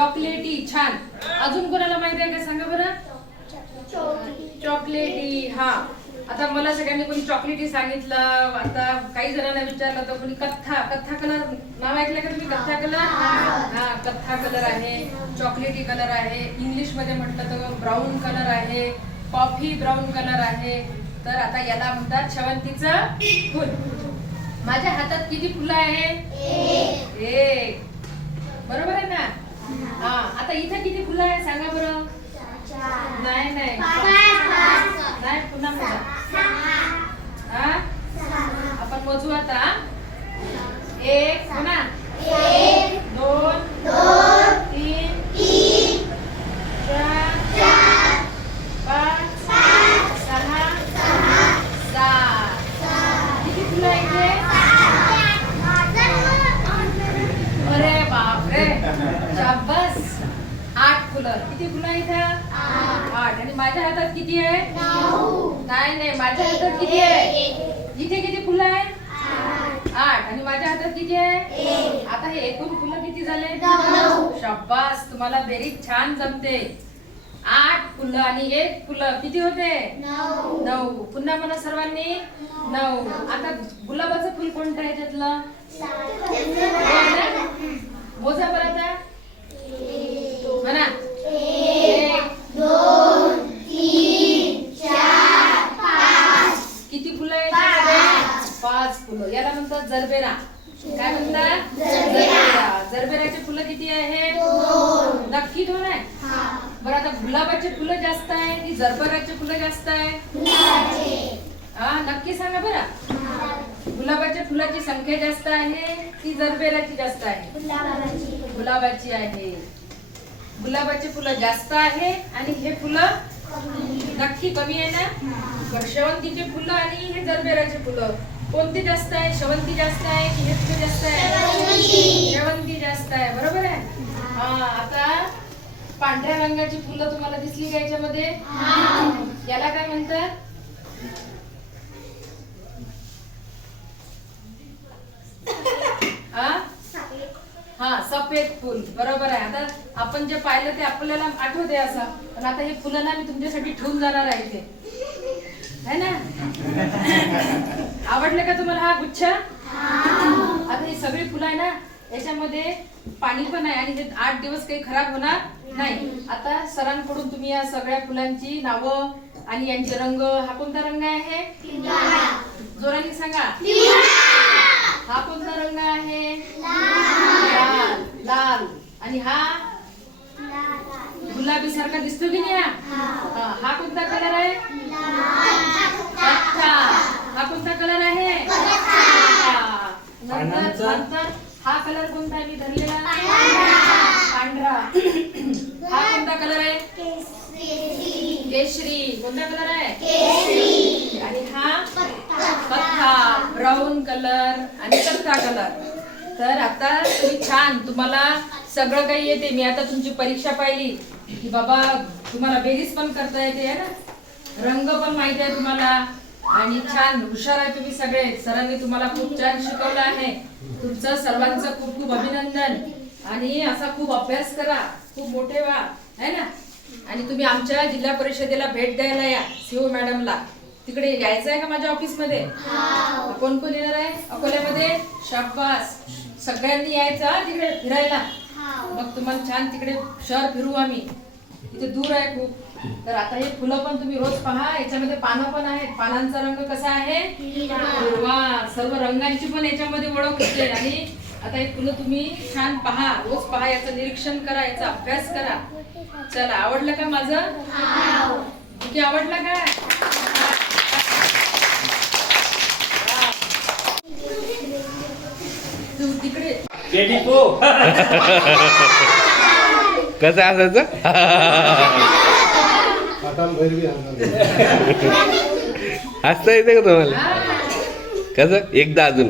चॉकलेटी. छान. अजून कोणाला माहिती आहे का सांगा बरं. चॉकलेटी. हा, आता मला सगळ्यांनी कोणी चॉकलेटी सांगितलं. आता काही जणांना विचारलं तर कोणी कथ्था. कथ्था कलर नाव ऐकलं का तुम्ही? कथ्था कलर. हा, कथ्था कलर आहे, चॉकलेटी कलर आहे. इंग्लिश मध्ये म्हटलं तर ब्राऊन कलर आहे, कॉफी ब्राऊन कलर आहे. तर आता याला म्हणतात शेवंतीचं फुल. माझ्या हातात किती फुलं आहे? एक. बरोबर आहे ना? हा, आता इथे किती फुलं आहे सांगा बरं. नाही नाही नाही, पुन्हा मोजा. हा, आपण मोजू आता. एक, पुन्हा 1 2 3 4 5 6 7. किती फुलं आहे इथे? अरे बापरे, शाबास. 8 फुलं. किती फुलं आहे इथं? 8. आणि माझ्या हातात किती आहे? 9. नाही नाही, माझ्या हातात किती आहे? इथे किती फुलं आहे? 8. आणि माझ्या हातात किती आहे? आता हे एकूण फुलं किती झाले? 9. शाबास, तुम्हाला बेरीज छान जमते. 8 फुलं आणि 1 फुलं किती होते? 9. पुन्हा म्हणा सर्वांनी 9. आता गुलाबाचं फुल कोणतं आहे त्यातलं? मोजा बरं आता. म्हणा 1 2 3 4 5. किती फुलं आहेत? 5 फुलं. याला म्हणतात जरबेरा. काय म्हणतात? जरबेरा. जरबेराचे फुलं किती आहे? 2. नक्की 2 आहे. बरं, आता गुलाबाचे फुलं जास्त आहे की जरबेराचे फुलं जास्त आहे? हा, नक्की सांगा बरं. गुलाबाच्या फुलाची संख्या जास्त आहे की जरबेराची जास्त आहे? गुलाबाची आहे. गुलाबाची फुलं जास्त आहे आणि हे फुलं नक्की कमी आहे ना? शेवंतीचे फुलं आणि हे जरबेराचे फुलं कोणते जास्त आहे? शेवंती जास्त आहे की हे फुलं जास्त आहे? शेवंती जास्त आहे. बरोबर आहे. हा, आता पांढऱ्या रंगाची फुलं तुम्हाला दिसली का याच्यामध्ये? याला काय म्हणतात? हा, सफेद फुल. बरोबर आहे. आता आपण जे पाहिलं ते आपल्याला आठवते असं, पण आता हे फुलं ना मी तुमच्यासाठी ठेवून जाणार आहे इथे, है ना? आवडले का तुम्हाला हा गुच्छ? आता ही सगळी फुलं आहे ना, याच्यामध्ये पाणी पण आहे आणि हे 8 दिवस काही खराब होणार नाही. आता सरांकडून तुम्ही या सगळ्या फुलांची नावं आणि यांचे रंग. हा कोणता रंग आहे? जोराने सांगा. हा कोणता रंग आहे? लाल. लाल. आणि हा गुलाबी सारखा दिसतो की नाही? हा कोणता कलर आहे? कच्चा. हा कोणता कलर आहे? नंतर हा कलर कोणता आहे? मी धरलेला पांढरा. हा कोणता कलर आहे? केशरी. कोणता कलर आहे? केशरी. आणि हा कथ्था ब्राऊन कलर आणि कथ्था कलर. तर आता तुम्ही छान, तुम्हाला सगळं काही येते. मी आता तुमची परीक्षा पाहिली की बाबा तुम्हाला बेरीज पण करता येते, है ना? रंग पण माहिती आहे तुम्हाला आणि छान हुशार आहे तुम्ही सगळे. सरांनी तुम्हाला खूप छान शिकवलं आहे. तुमचं सर्वांचं खूप खूप अभिनंदन. आणि असा खूप अभ्यास करा, खूप मोठे व्हा, है ना? आणि तुम्ही आमच्या जिल्हा परिषदेला भेट द्यायला या. सीओ मॅडमला तिकडे यायचं आहे का माझ्या ऑफिस मध्ये? कोण कोण येणार आहे अकोल्यामध्ये? शाबास, सगळ्यांनी यायचं तिकडे फिरायला. मग तुम्हाला छान तिकडे शहर फिरू आम्ही. इथे दूर आहे खूप. तर आता हे फुलं पण तुम्ही रोज पहा. याच्यामध्ये पानं पण आहेत. पानांचा रंग कसा आहे? हिरवा. सर्व रंगांची पण याच्यामध्ये ओळख होते. आणि आता हे फुलं तुम्ही छान पहा, रोज पहा, याचं निरीक्षण करा, याचा अभ्यास करा. चला, आवडलं का माझं? किती आवडला का? तू तिकडे कसं असायचं? हसता येते का तुम्हाला? कसं? एकदा अजून